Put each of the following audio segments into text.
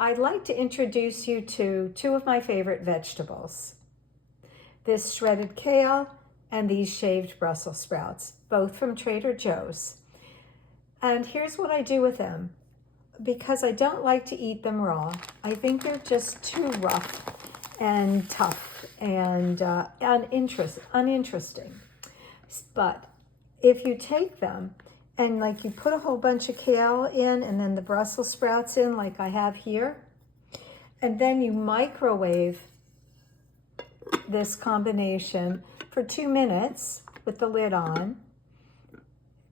I'd like to introduce you to two of my favorite vegetables. This shredded kale and these shaved Brussels sprouts, both from Trader Joe's. And here's what I do with them. Because I don't like to eat them raw, I think they're just too rough and tough and uninteresting. But if you take them and like you put a whole bunch of kale in and then the Brussels sprouts in like I have here, and then you microwave this combination for 2 minutes with the lid on,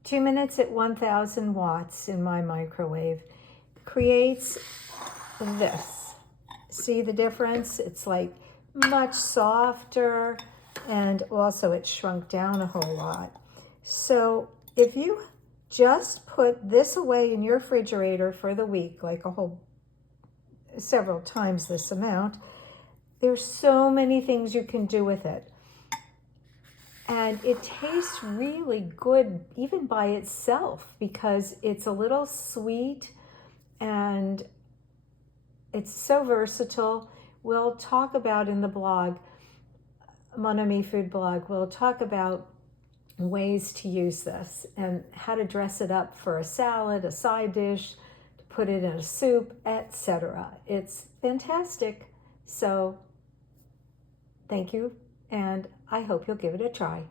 2 minutes at 1000 watts in my microwave, creates this. See the difference? It's like much softer, and also it's shrunk down a whole lot. So if you just put this away in your refrigerator for the week, like several times this amount, there's so many things you can do with it. And it tastes really good even by itself because it's a little sweet and it's so versatile. We'll talk about in the blog, Mon Ami Food blog, we'll talk about ways to use this and how to dress it up for a salad, a side dish, to put it in a soup, etc. It's fantastic. So thank you, and I hope you'll give it a try.